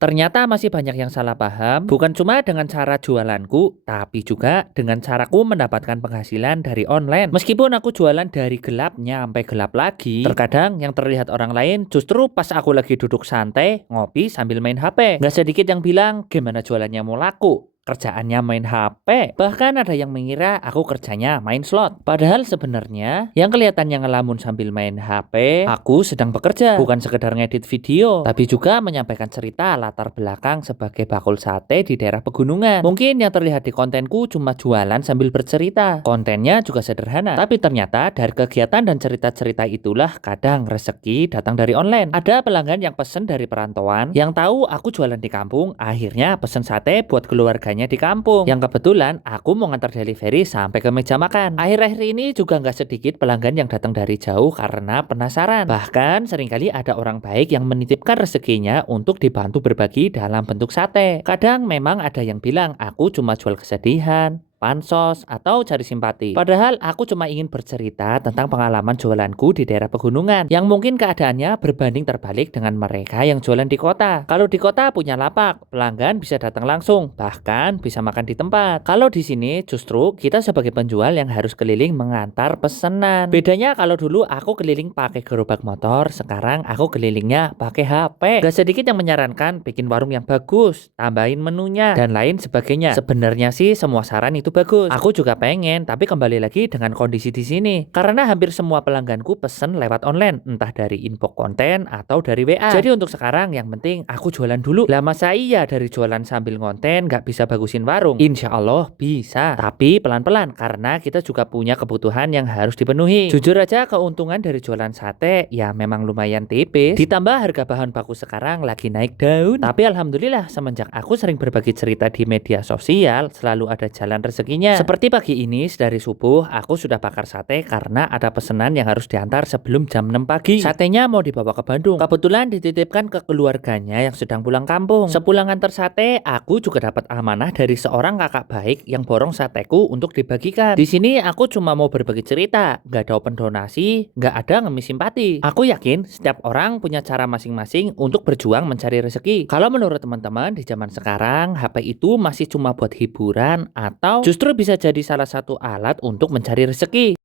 Ternyata masih banyak yang salah paham, bukan cuma dengan cara jualanku, tapi juga dengan caraku mendapatkan penghasilan dari online. Meskipun aku jualan dari gelapnya sampai gelap lagi, terkadang yang terlihat orang lain justru pas aku lagi duduk santai, ngopi sambil main HP. Nggak sedikit yang bilang, gimana jualannya mau laku? Kerjaannya main HP. Bahkan ada yang mengira aku kerjanya main slot. Padahal sebenarnya yang kelihatannya ngelamun sambil main HP, aku sedang bekerja. Bukan sekedar ngedit video, tapi juga menyampaikan cerita latar belakang sebagai bakul sate di daerah pegunungan. Mungkin yang terlihat di kontenku cuma jualan sambil bercerita. Kontennya juga sederhana. Tapi ternyata dari kegiatan dan cerita-cerita itulah kadang rezeki datang dari online. Ada pelanggan yang pesen dari perantauan, yang tahu aku jualan di kampung, akhirnya pesen sate buat keluarganya di kampung. Yang kebetulan aku mau ngantar delivery sampai ke meja makan. Akhir-akhir ini juga nggak sedikit pelanggan yang datang dari jauh karena penasaran. Bahkan seringkali ada orang baik yang menitipkan rezekinya untuk dibantu berbagi dalam bentuk sate. Kadang memang ada yang bilang aku cuma jual kesedihan, pansos, atau cari simpati. Padahal aku cuma ingin bercerita tentang pengalaman jualanku di daerah pegunungan yang mungkin keadaannya berbanding terbalik dengan mereka yang jualan di kota. Kalau di kota punya lapak, pelanggan bisa datang langsung, bahkan bisa makan di tempat. Kalau di sini justru kita sebagai penjual yang harus keliling mengantar pesanan. Bedanya kalau dulu aku keliling pakai gerobak motor, sekarang aku kelilingnya pakai HP. Gak sedikit yang menyarankan bikin warung yang bagus, tambahin menunya, dan lain sebagainya. Sebenarnya sih semua saran itu bagus. Aku juga pengen, tapi kembali lagi dengan kondisi di sini. Karena hampir semua pelangganku pesen lewat online, entah dari info konten atau dari WA. Jadi untuk sekarang yang penting aku jualan dulu. Lah masa iya dari jualan sambil ngonten gak bisa bagusin warung? Insya Allah bisa. Tapi pelan-pelan karena kita juga punya kebutuhan yang harus dipenuhi. Jujur aja keuntungan dari jualan sate ya memang lumayan tipis. Ditambah harga bahan baku sekarang lagi naik daun. Tapi alhamdulillah semenjak aku sering berbagi cerita di media sosial, selalu ada jalan rezekinya. Seperti pagi ini dari subuh aku sudah bakar sate karena ada pesanan yang harus diantar sebelum jam 6 pagi. Satenya mau dibawa ke Bandung. Kebetulan dititipkan ke keluarganya yang sedang pulang kampung. Sepulang antar sate, aku juga dapat amanah dari seorang kakak baik yang borong sateku untuk dibagikan. Di sini aku cuma mau berbagi cerita, nggak ada open donasi, nggak ada ngemis simpati. Aku yakin setiap orang punya cara masing-masing untuk berjuang mencari rezeki. Kalau menurut teman-teman di zaman sekarang, HP itu masih cuma buat hiburan atau justru bisa jadi salah satu alat untuk mencari rezeki?